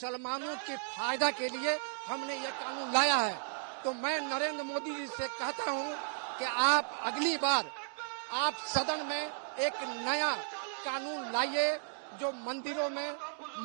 मुसलमानों के फायदा के लिए हमने ये कानून लाया है। तो मैं नरेंद्र मोदी जी से कहता हूँ कि आप अगली बार आप सदन में एक नया कानून लाइए जो मंदिरों में,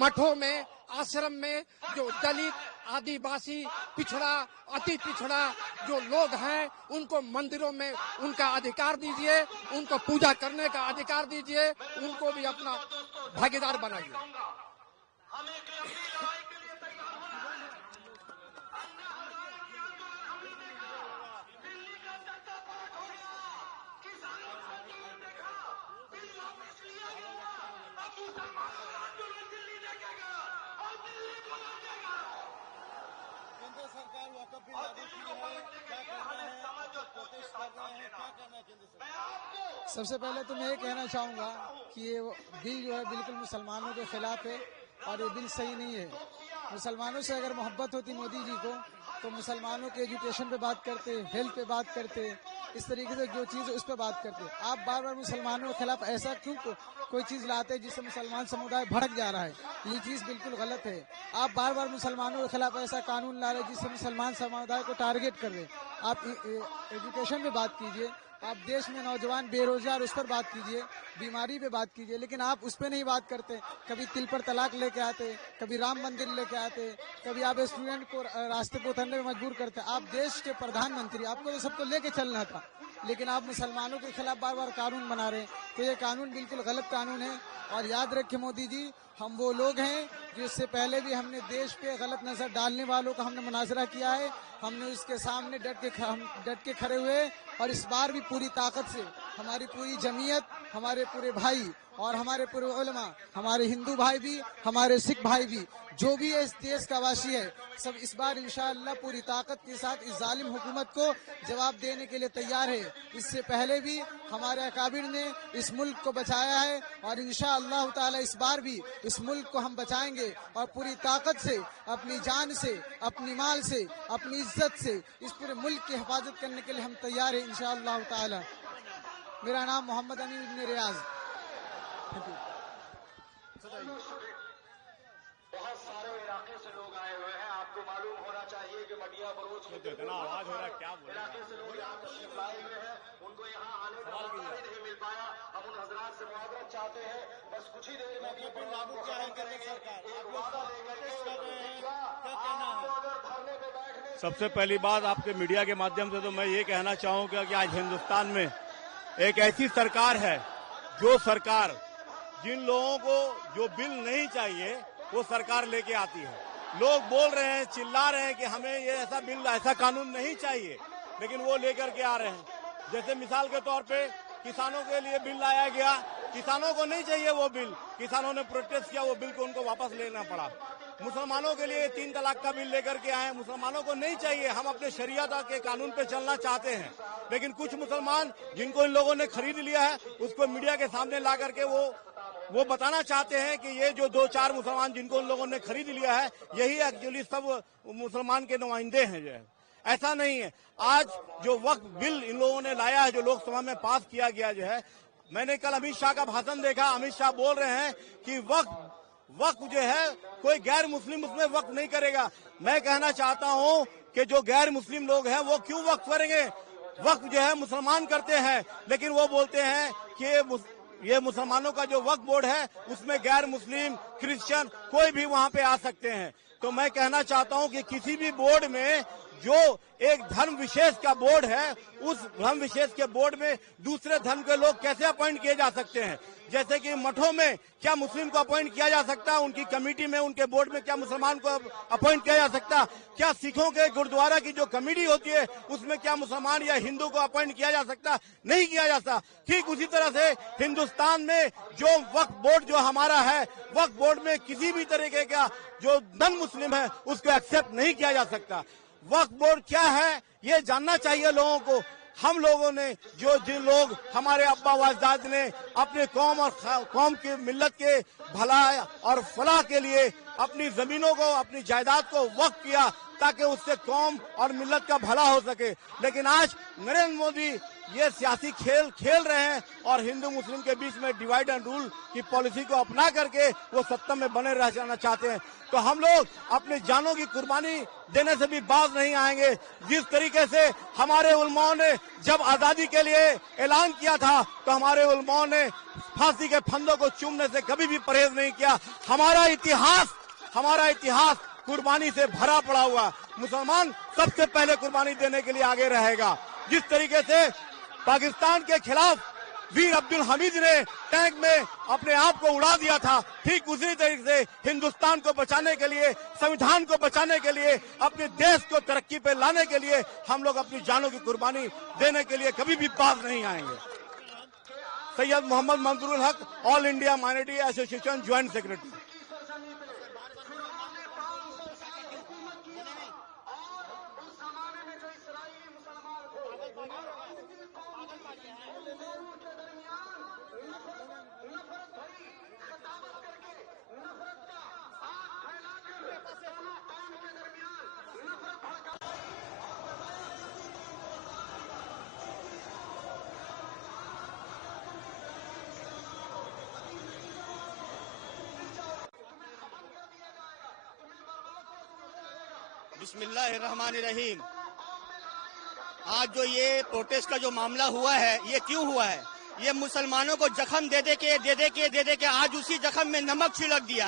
मठों में, आश्रम में जो दलित, आदिवासी, पिछड़ा, अति पिछड़ा जो लोग हैं उनको मंदिरों में उनका अधिकार दीजिए, उनको पूजा करने का अधिकार दीजिए, उनको भी अपना भागीदार बनाइए। सबसे पहले तो मैं ये कहना चाहूँगा कि ये बिल जो है बिल्कुल मुसलमानों के खिलाफ है और ये बिल सही नहीं है। मुसलमानों से अगर मोहब्बत होती मोदी जी को तो मुसलमानों के एजुकेशन पे बात करते, हेल्थ पे बात करते, इस तरीके से जो चीज़ उस पर बात करते। आप बार बार मुसलमानों के खिलाफ ऐसा क्यों कोई चीज़ लाते हैं जिससे मुसलमान समुदाय भड़क जा रहा है? ये चीज़ बिल्कुल गलत है। आप बार बार मुसलमानों के खिलाफ ऐसा कानून ला रहे हैं जिससे मुसलमान समुदाय को टारगेट कर रहे हैं। आप एजुकेशन पे बात कीजिए, आप देश में नौजवान बेरोजगार उस पर बात कीजिए, बीमारी पे बात कीजिए, लेकिन आप उस पर नहीं बात करते। कभी तिल पर तलाक लेके आते, कभी राम मंदिर लेके आते, कभी आप स्टूडेंट को रास्ते पर उतरने में मजबूर करते। आप देश के प्रधानमंत्री, आपको तो सबको लेके चलना था, लेकिन आप मुसलमानों के खिलाफ बार बार कानून बना रहे हैं। तो ये कानून बिल्कुल गलत कानून है। और याद रखिए मोदी जी, हम वो लोग हैं जिससे पहले भी हमने देश पे गलत नजर डालने वालों का हमने मुनाजरा किया है। हमने उसके सामने डट के खड़े हुए और इस बार भी पूरी ताकत से हमारी पूरी जमीयत, हमारे पूरे भाई और हमारे पूरे उलमा, हमारे हिंदू भाई भी, हमारे सिख भाई भी, जो भी है इस देश का वासी है, सब इस बार इंशाअल्लाह पूरी ताकत के साथ इस जालिम हुकूमत को जवाब देने के लिए तैयार है। इससे पहले भी हमारे अकाबिर ने इस मुल्क को बचाया है और इंशाअल्लाह ताला इस बार भी इस मुल्क को हम बचाएंगे और पूरी ताकत से, अपनी जान से, अपनी माल से, अपनी इज्जत से इस पूरे मुल्क की हिफाजत करने के लिए हम तैयार हैं इंशाअल्लाह ताला। मेरा नाम मोहम्मद अमीन इब्न रियाज। बहुत सारे इलाके से लोग आए हुए हैं। आपको मालूम होना चाहिए कि मडिया बलोच के आवाज हो रहा है, क्या इलाके से लोग यहाँ तशरीफ लाए हुए हैं। उनको यहाँ आने का मौका ही नहीं मिल पाया। हम उन हजरात से मुआवरत चाहते हैं, बस कुछ ही देर में अपने प्रोग्राम को खत्म करेंगे। एक वादा लेकर के सबसे पहली बात आपके मीडिया के माध्यम से तो मैं ये कहना चाहूँगा कि आज हिंदुस्तान में एक ऐसी सरकार है जो सरकार जिन लोगों को जो बिल नहीं चाहिए वो सरकार लेके आती है। लोग बोल रहे हैं, चिल्ला रहे हैं कि हमें ये ऐसा बिल, ऐसा कानून नहीं चाहिए, लेकिन वो लेकर के आ रहे हैं। जैसे मिसाल के तौर पे किसानों के लिए बिल लाया गया, किसानों को नहीं चाहिए वो बिल, किसानों ने प्रोटेस्ट किया, वो बिल को उनको वापस लेना पड़ा। मुसलमानों के लिए 3 तलाक का बिल लेकर के आए, मुसलमानों को नहीं चाहिए, हम अपने शरीयत के कानून पे चलना चाहते हैं। लेकिन कुछ मुसलमान जिनको इन लोगों ने खरीद लिया है उसको मीडिया के सामने ला करके वो बताना चाहते हैं कि ये जो 2-4 मुसलमान जिनको उन लोगों ने खरीद लिया है यही एक्चुअली सब मुसलमान के नुमाइंदे हैं। जो है ऐसा नहीं है। आज जो वक्फ बिल इन लोगों ने लाया है, जो लोकसभा में पास किया गया, जो है, मैंने कल अमित शाह का भाषण देखा। अमित शाह बोल रहे हैं कि वक्फ जो है कोई गैर मुस्लिम उसमें वक्फ नहीं करेगा। मैं कहना चाहता हूं कि जो गैर मुस्लिम लोग हैं वो क्यों वक्फ करेंगे? वक्फ जो है मुसलमान करते हैं, लेकिन वो बोलते हैं कि ये मुसलमानों का जो वक्फ बोर्ड है उसमें गैर मुस्लिम, क्रिश्चियन कोई भी वहां पे आ सकते हैं। तो मैं कहना चाहता हूं कि किसी भी बोर्ड में जो एक धर्म विशेष का बोर्ड है, उस धर्म विशेष के बोर्ड में दूसरे धर्म के लोग कैसे अपॉइंट किए जा सकते हैं? जैसे कि मठों में क्या मुस्लिम को अपॉइंट किया जा सकता है? उनकी कमेटी में, उनके बोर्ड में क्या मुसलमान को अपॉइंट किया जा सकता? क्या सिखों के गुरुद्वारा की जो कमेटी होती है उसमें क्या मुसलमान या हिंदू को अपॉइंट किया जा सकता? नहीं किया जा सकता। ठीक उसी तरह से हिंदुस्तान में जो वक्फ बोर्ड जो हमारा है, वक्फ बोर्ड में किसी भी तरीके का जो नॉन मुस्लिम है उसको एक्सेप्ट नहीं किया जा सकता। वक्फ बोर्ड क्या है ये जानना चाहिए लोगों को। हम लोगों ने जिन लोग हमारे अब्बा व अजदाद ने अपने कौम और कौम के मिल्लत के भलाई और फलाह के लिए अपनी जमीनों को, अपनी जायदाद को वक्फ किया ताकि उससे कौम और मिल्लत का भला हो सके। लेकिन आज नरेंद्र मोदी ये सियासी खेल खेल रहे हैं और हिंदू मुस्लिम के बीच में डिवाइड एंड रूल की पॉलिसी को अपना करके वो सत्ता में बने रह जाना चाहते हैं। तो हम लोग अपनी जानों की कुर्बानी देने से भी बाज नहीं आएंगे। जिस तरीके से हमारे उलमाओं ने जब आजादी के लिए ऐलान किया था तो हमारे उलमाओं ने फांसी के फंदों को चूमने से कभी भी परहेज नहीं किया। हमारा इतिहास कुर्बानी से भरा पड़ा हुआ। मुसलमान सबसे पहले कुर्बानी देने के लिए आगे रहेगा। जिस तरीके से पाकिस्तान के खिलाफ वीर अब्दुल हमीद ने टैंक में अपने आप को उड़ा दिया था, ठीक उसी तरीके से हिंदुस्तान को बचाने के लिए, संविधान को बचाने के लिए, अपने देश को तरक्की पे लाने के लिए हम लोग अपनी जानों की कुर्बानी देने के लिए कभी भी बाज नहीं आएंगे। सैयद मोहम्मद मंजूरुल हक, all India minority association joint secretary. बिस्मिल्लाहिर्रहमानिर्रहीम। आज जो ये प्रोटेस्ट का जो मामला हुआ है, ये क्यों हुआ है? ये मुसलमानों को जख्म दे दे के आज उसी जख्म में नमक छिड़क दिया।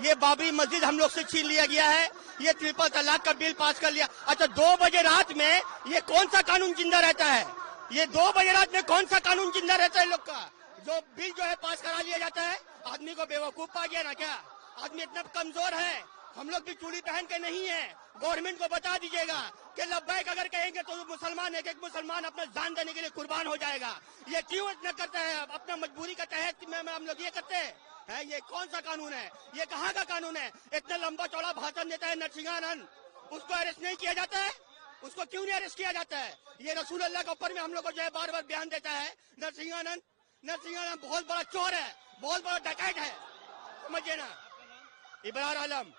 ये बाबरी मस्जिद हम लोग से छीन लिया गया है, ये ट्रिपल तलाक का बिल पास कर लिया। अच्छा, 2 बजे रात में ये कौन सा कानून जिंदा रहता है? ये 2 बजे रात में कौन सा कानून जिंदा रहता है लोग का? जो बिल जो है पास करा लिया जाता है। आदमी को बेवकूफ पा गया ना क्या? आदमी इतना कमजोर है। हम लोग भी चूड़ी पहन के नहीं है। गवर्नमेंट को बता दीजिएगा कि लब्बैक अगर कहेंगे तो मुसलमान एक मुसलमान अपना जान देने के लिए कुर्बान हो जाएगा। ये क्यों इतना करता है? अपना मजबूरी का तहत में हम लोग ये करते हैं। ये कौन सा कानून है? ये कहाँ का कानून है? इतना लंबा चौड़ा भाषण देता है नरसिंहानंद, उसको अरेस्ट नहीं किया जाता है? उसको क्यों नहीं अरेस्ट किया जाता है? ये रसूल अल्लाह के ऊपर में हम लोग को जो है बार बार बयान देता है। नरसिंहानंद बहुत बड़ा चोर है, बहुत बड़ा डकैत है, समझिए ना। इब्रार आलम।